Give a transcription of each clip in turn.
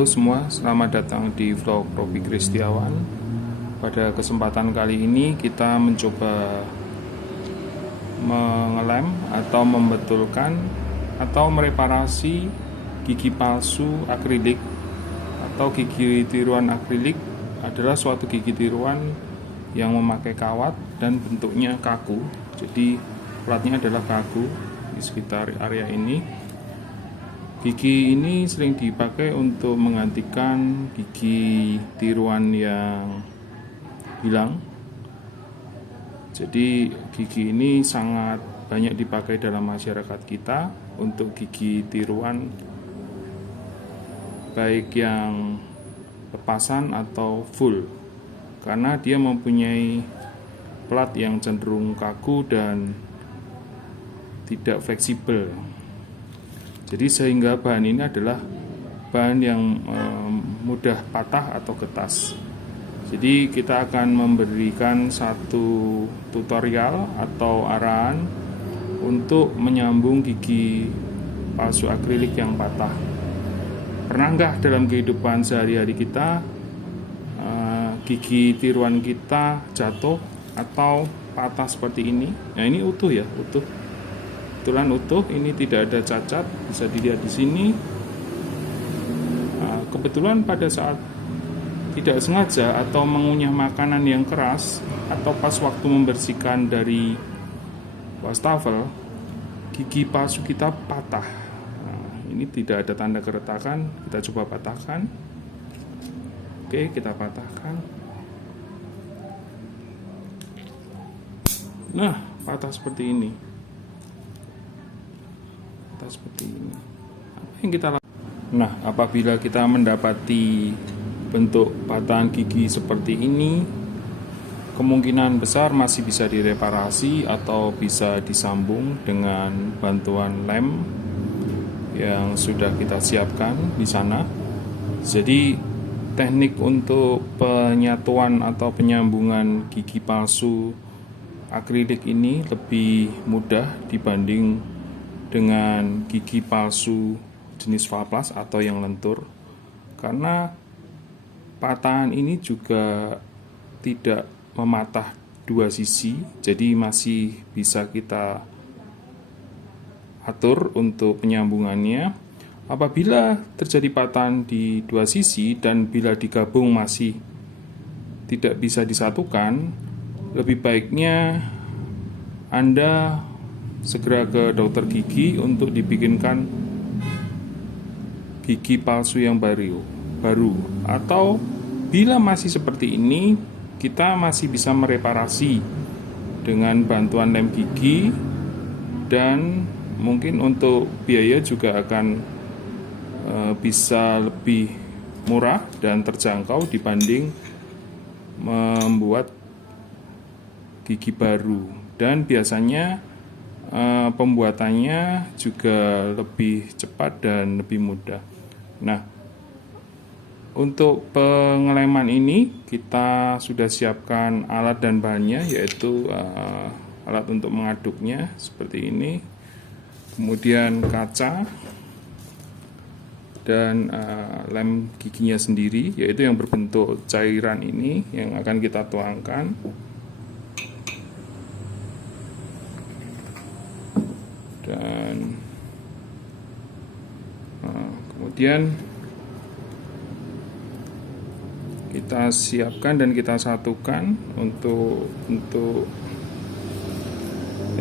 Halo semua, selamat datang di vlog Robi Kristiawan. Pada kesempatan kali ini kita mencoba mengelem atau membetulkan atau mereparasi gigi palsu akrilik atau gigi tiruan akrilik. Adalah suatu gigi tiruan yang memakai kawat dan bentuknya kaku. Jadi platnya adalah kaku di sekitar area ini. Gigi ini sering dipakai untuk menggantikan gigi tiruan yang hilang. Jadi gigi ini sangat banyak dipakai dalam masyarakat kita untuk gigi tiruan, baik yang lepasan atau full, karena dia mempunyai plat yang cenderung kaku dan tidak fleksibel. Jadi sehingga bahan ini adalah bahan yang mudah patah atau getas. Jadi kita akan memberikan satu tutorial atau arahan untuk menyambung gigi palsu akrilik yang patah. Pernah nggak dalam kehidupan sehari-hari kita gigi tiruan kita jatuh atau patah seperti ini? Nah, ini utuh ya, utuh. Kebetulan utuh, ini tidak ada cacat, bisa dilihat di sini. Kebetulan pada saat tidak sengaja atau mengunyah makanan yang keras atau pas waktu membersihkan dari wastafel, gigi palsu kita patah. Ini tidak ada tanda keretakan, kita coba patahkan. Oke, kita patahkan. Nah, patah seperti ini. Seperti ini. Apa yang kita lakukan? Nah, apabila kita mendapati bentuk patahan gigi seperti ini, kemungkinan besar masih bisa direparasi atau bisa disambung dengan bantuan lem yang sudah kita siapkan di sana. Jadi teknik untuk penyatuan atau penyambungan gigi palsu akrilik ini lebih mudah dibanding dengan gigi palsu jenis valplas atau yang lentur, karena patahan ini juga tidak mematah dua sisi, jadi masih bisa kita atur untuk penyambungannya. Apabila terjadi patahan di dua sisi dan bila digabung masih tidak bisa disatukan, lebih baiknya Anda segera ke dokter gigi untuk dibikinkan gigi palsu yang baru. Atau bila masih seperti ini, kita masih bisa mereparasi dengan bantuan lem gigi, dan mungkin untuk biaya juga akan bisa lebih murah dan terjangkau dibanding membuat gigi baru. Dan biasanya pembuatannya juga lebih cepat dan lebih mudah. Nah, untuk pengeleman ini kita sudah siapkan alat dan bahannya, yaitu alat untuk mengaduknya seperti ini, kemudian kaca dan lem giginya sendiri, yaitu yang berbentuk cairan ini yang akan kita tuangkan. Dan kemudian kita siapkan dan kita satukan untuk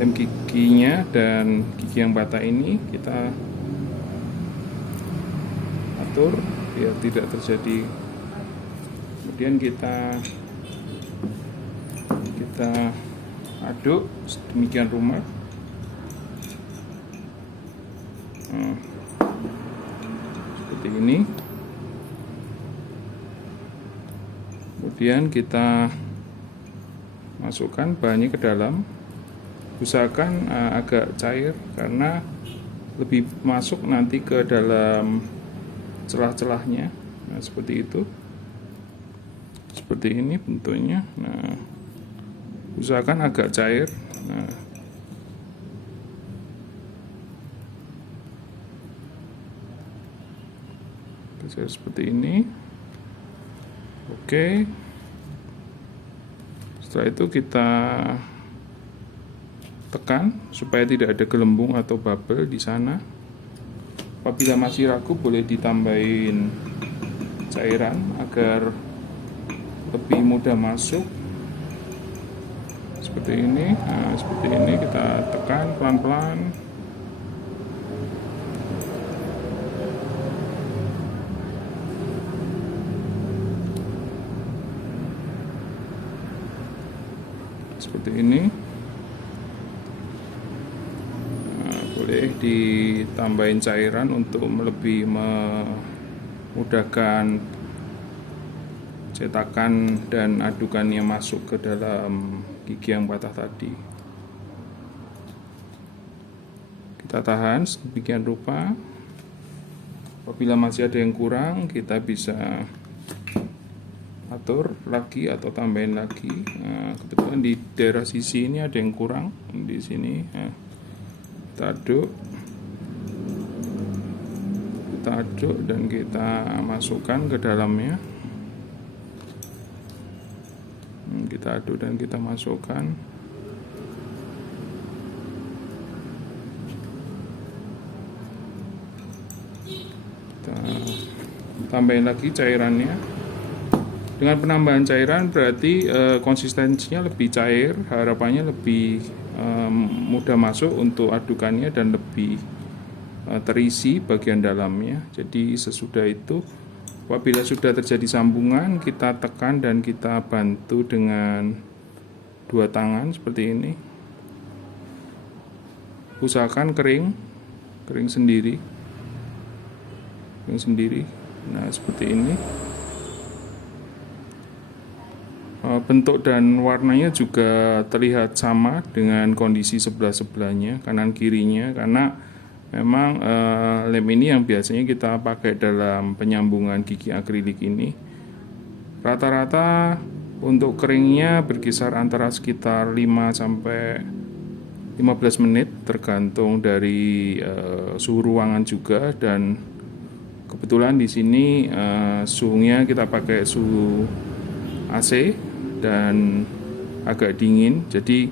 lem giginya dan gigi yang patah ini. Kita atur biar tidak terjadi. Kemudian kita aduk sedemikian rupa. Seperti ini. Kemudian kita masukkan bahannya ke dalam. Usahakan agak cair karena lebih masuk nanti ke dalam celah-celahnya. Nah, seperti itu. Seperti ini bentuknya. Nah, usahakan agak cair. Nah, geser seperti ini. Oke. Setelah itu kita tekan supaya tidak ada gelembung atau bubble di sana. Apabila masih ragu, boleh ditambahin cairan agar lebih mudah masuk. Seperti ini. Nah, seperti ini kita tekan pelan-pelan. Seperti ini. Nah, boleh ditambahin cairan untuk lebih memudahkan cetakan dan adukannya masuk ke dalam gigi yang patah tadi. Kita tahan sedemikian rupa. Apabila masih ada yang kurang, kita bisa atur lagi atau tambahin lagi. Nah, kebetulan di daerah sisi ini ada yang kurang di sini. Nah, kita aduk dan kita masukkan ke dalamnya. Kita aduk dan kita masukkan. Kita tambahin lagi cairannya. Dengan penambahan cairan berarti konsistensinya lebih cair, harapannya lebih mudah masuk untuk adukannya dan lebih terisi bagian dalamnya. Jadi sesudah itu, apabila sudah terjadi sambungan, kita tekan dan kita bantu dengan dua tangan seperti ini. Usahakan kering sendiri. Nah, seperti ini. Bentuk dan warnanya juga terlihat sama dengan kondisi sebelah-sebelahnya, kanan kirinya, karena memang lem ini yang biasanya kita pakai dalam penyambungan gigi akrilik ini. Rata-rata untuk keringnya berkisar antara sekitar 5-15 menit, tergantung dari suhu ruangan juga, dan kebetulan di sini suhunya kita pakai suhu AC dan agak dingin, jadi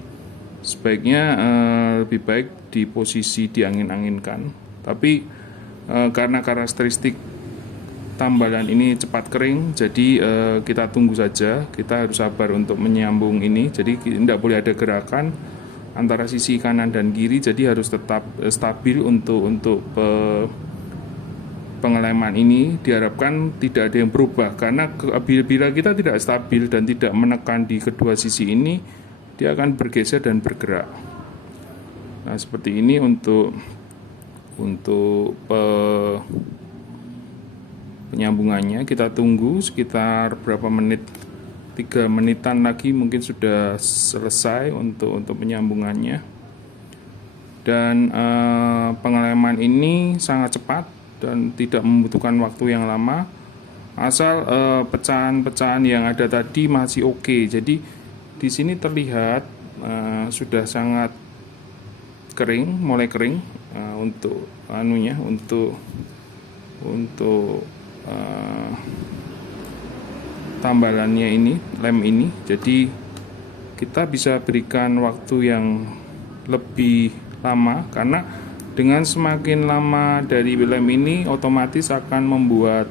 sebaiknya lebih baik di posisi diangin-anginkan. Tapi karena karakteristik tambalan ini cepat kering, jadi kita tunggu saja. Kita harus sabar untuk menyambung ini, jadi tidak boleh ada gerakan antara sisi kanan dan kiri, jadi harus tetap stabil untuk pengeleman ini. Diharapkan tidak ada yang berubah, karena bila kita tidak stabil dan tidak menekan di kedua sisi ini, dia akan bergeser dan bergerak. Nah, seperti ini untuk penyambungannya. Kita tunggu sekitar berapa menit, 3 menitan lagi mungkin sudah selesai untuk penyambungannya. Dan pengeleman ini sangat cepat dan tidak membutuhkan waktu yang lama, asal pecahan-pecahan yang ada tadi masih oke. Jadi di sini terlihat sudah sangat kering, mulai kering untuk tambalannya ini, lem ini. Jadi kita bisa berikan waktu yang lebih lama, karena dengan semakin lama dari lem ini otomatis akan membuat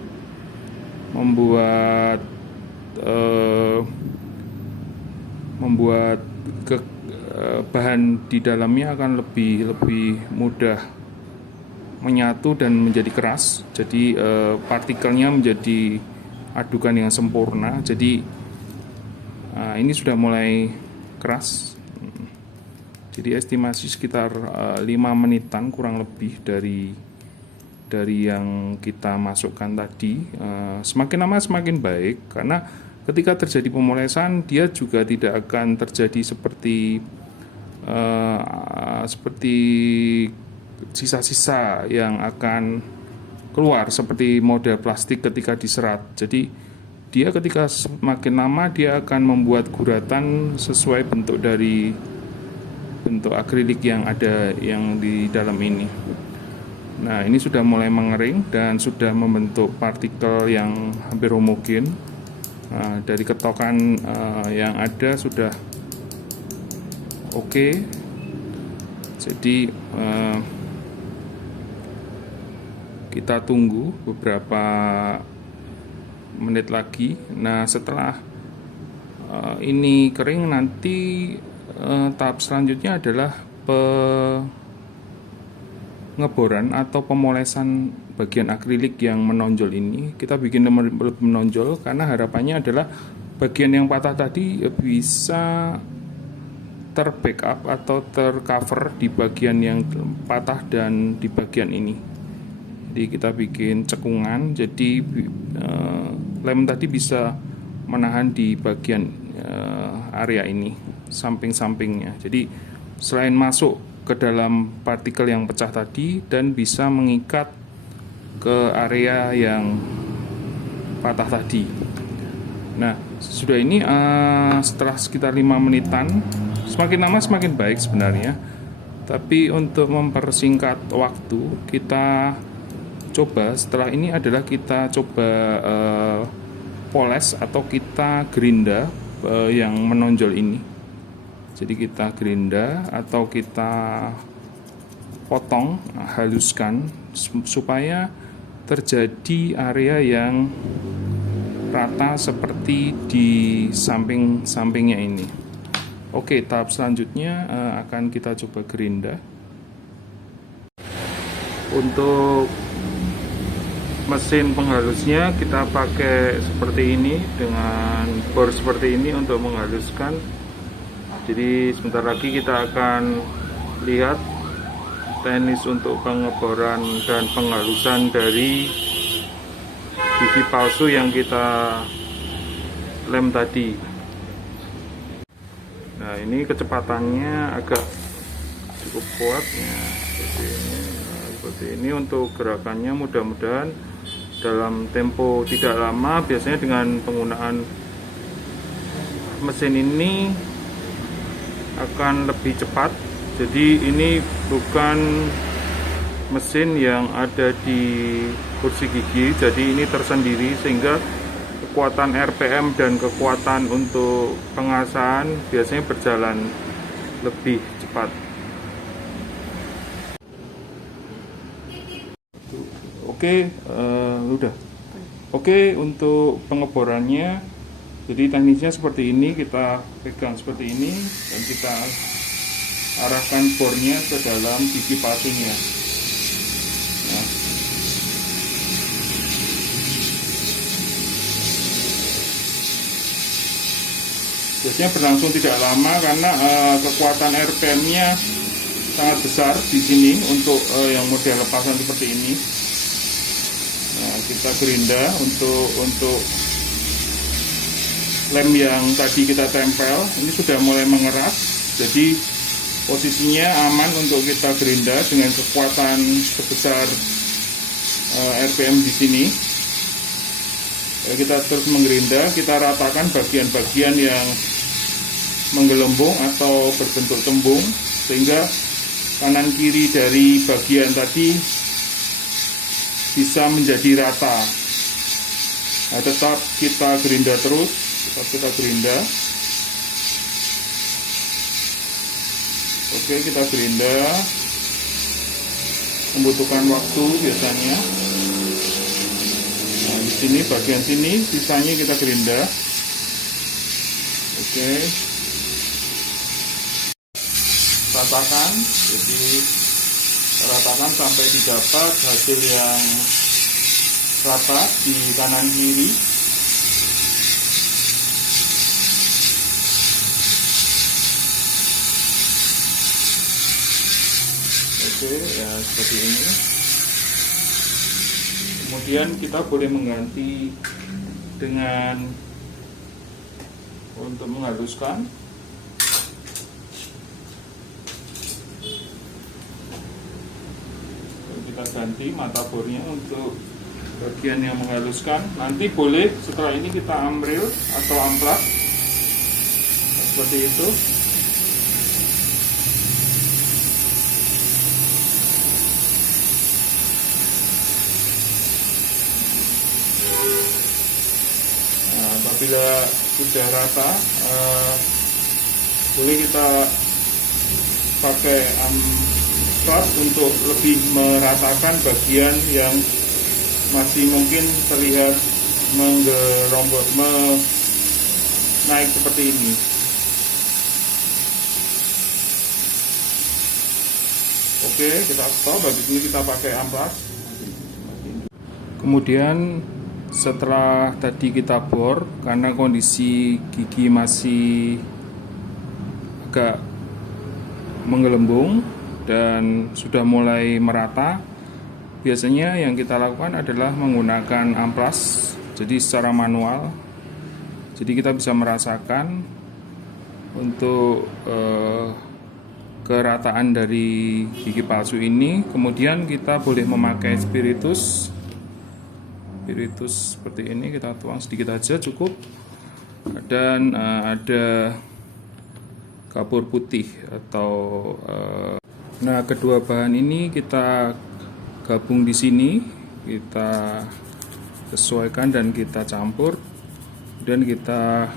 bahan di dalamnya akan lebih mudah menyatu dan menjadi keras. Jadi partikelnya menjadi adukan yang sempurna. Jadi ini sudah mulai keras. Jadi estimasi sekitar 5 menitan kurang lebih dari yang kita masukkan tadi. Semakin lama semakin baik, karena ketika terjadi pemolesan dia juga tidak akan terjadi seperti sisa-sisa yang akan keluar seperti model plastik ketika diserat. Jadi dia ketika semakin lama dia akan membuat guratan sesuai bentuk akrilik yang ada yang di dalam ini. Nah, ini sudah mulai mengering dan sudah membentuk partikel yang hampir homogen. Nah, dari ketokan yang ada sudah oke. Jadi kita tunggu beberapa menit lagi. Nah, setelah ini kering, nanti tahap selanjutnya adalah pengeboran atau pemolesan bagian akrilik yang menonjol ini. Kita bikin lebih menonjol karena harapannya adalah bagian yang patah tadi bisa terbackup atau tercover di bagian yang patah dan di bagian ini. Jadi kita bikin cekungan, jadi lem tadi bisa menahan di bagian area ini, samping-sampingnya. Jadi selain masuk ke dalam partikel yang pecah tadi dan bisa mengikat ke area yang patah tadi. Nah, sudah ini setelah sekitar 5 menitan, semakin lama semakin baik sebenarnya. Tapi untuk mempersingkat waktu, kita coba setelah ini adalah kita coba poles atau kita gerinda yang menonjol ini. Jadi kita gerinda atau kita potong, haluskan supaya terjadi area yang rata seperti di samping-sampingnya ini. Oke, tahap selanjutnya akan kita coba gerinda. Untuk mesin penghalusnya kita pakai seperti ini dengan bor seperti ini untuk menghaluskan. Jadi sebentar lagi kita akan lihat teknis untuk pengeboran dan penghalusan dari gigi palsu yang kita lem tadi. Nah, ini kecepatannya agak cukup kuat ya, seperti ini untuk gerakannya. Mudah-mudahan dalam tempo tidak lama. Biasanya dengan penggunaan mesin ini akan lebih cepat. Jadi ini bukan mesin yang ada di kursi gigi, jadi ini tersendiri sehingga kekuatan RPM dan kekuatan untuk pengasahan biasanya berjalan lebih cepat. Oke, udah. Oke, untuk pengeborannya, jadi teknisnya seperti ini, kita pegang seperti ini dan kita arahkan bornya ke dalam gigi palsunya. Nah, biasanya berlangsung tidak lama karena kekuatan RPM-nya sangat besar di sini untuk yang model lepasan seperti ini. Nah, kita gerinda untuk lem yang tadi kita tempel ini sudah mulai mengeras, jadi posisinya aman untuk kita gerinda dengan kekuatan sebesar RPM di sini. Kita terus menggerinda, kita ratakan bagian-bagian yang menggelembung atau berbentuk cembung sehingga kanan kiri dari bagian tadi bisa menjadi rata. Nah, tetap kita gerinda terus. Kita gerinda. Oke, kita gerinda. Membutuhkan waktu biasanya. Nah, di sini bagian sini sisanya kita gerinda. Oke. Ratakan. Jadi ratakan sampai didapat hasil yang rata di kanan kiri. Oke, ya seperti ini. Kemudian kita boleh mengganti dengan untuk menghaluskan. Kita ganti mata bornya untuk bagian yang menghaluskan. Nanti boleh setelah ini kita amril atau amplas seperti itu. Apabila sudah rata, boleh kita pakai amplas untuk lebih meratakan bagian yang masih mungkin terlihat menggerombol naik seperti ini. Oke, kita stop. Habis ini kita pakai amplas. Kemudian setelah tadi kita bor, karena kondisi gigi masih agak menggelembung dan sudah mulai merata, biasanya yang kita lakukan adalah menggunakan amplas, jadi secara manual. Jadi kita bisa merasakan untuk kerataan dari gigi palsu ini. Kemudian kita boleh memakai spiritus seperti ini, kita tuang sedikit aja cukup. Dan ada kapur putih atau nah, kedua bahan ini kita gabung di sini, kita sesuaikan dan kita campur, dan kita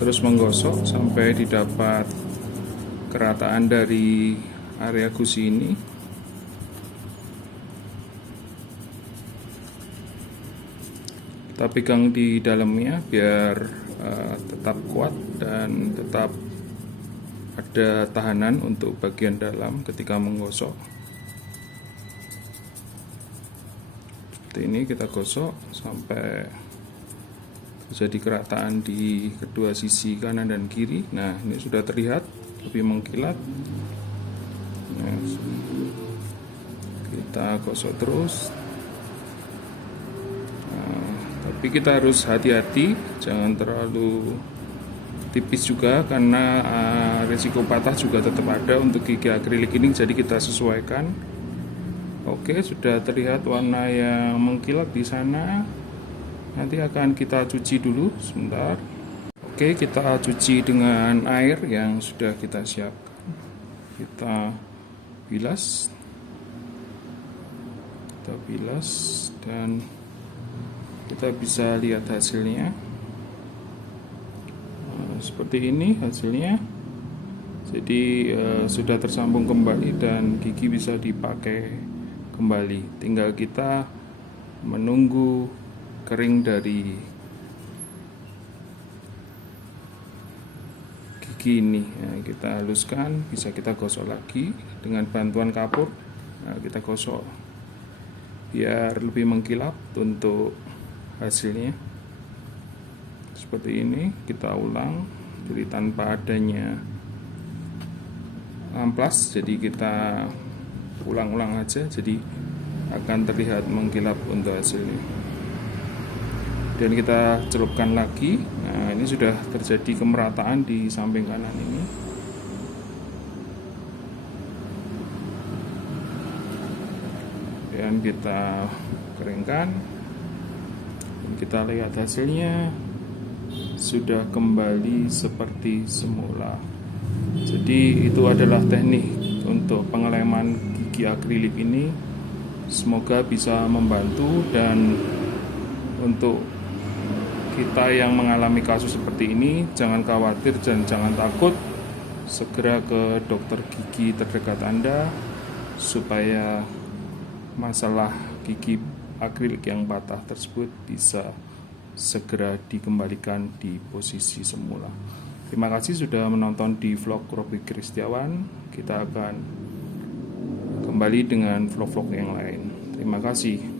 terus menggosok sampai didapat kerataan dari area gusi ini. Kita pegang di dalamnya biar tetap kuat dan tetap ada tahanan untuk bagian dalam ketika menggosok. Seperti ini kita gosok sampai terjadi kerataan di kedua sisi kanan dan kiri. Nah, ini sudah terlihat lebih mengkilat. Nah, kita gosok terus. Nah, tapi kita harus hati-hati, jangan terlalu tipis juga, karena risiko patah juga tetap ada untuk gigi akrilik ini. Jadi kita sesuaikan. Oke, sudah terlihat warna yang mengkilat di sana. Nanti akan kita cuci dulu sebentar. Oke, kita cuci dengan air yang sudah kita siapkan. Kita bilas. Dan kita bisa lihat hasilnya. Seperti ini hasilnya. Jadi sudah tersambung kembali dan gigi bisa dipakai kembali. Tinggal kita menunggu kering dari gigi ini. Nah, kita haluskan, bisa kita gosok lagi dengan bantuan kapur. Nah, kita gosok biar lebih mengkilap untuk hasilnya. Seperti ini, kita ulang, jadi tanpa adanya amplas. Jadi kita ulang-ulang aja, jadi akan terlihat mengkilap untuk hasilnya. Dan kita celupkan lagi. Nah, ini sudah terjadi kemerataan di samping kanan ini. Dan kita keringkan. Dan kita lihat hasilnya sudah kembali seperti semula. Jadi itu adalah teknik untuk pengeleman gigi akrilik ini. Semoga bisa membantu, dan untuk kita yang mengalami kasus seperti ini, jangan khawatir dan jangan takut. Segera ke dokter gigi terdekat Anda supaya masalah gigi akrilik yang patah tersebut bisa segera dikembalikan di posisi semula. Terima kasih sudah menonton di vlog Robby Kristiawan. Kita akan kembali dengan vlog-vlog yang lain. Terima kasih.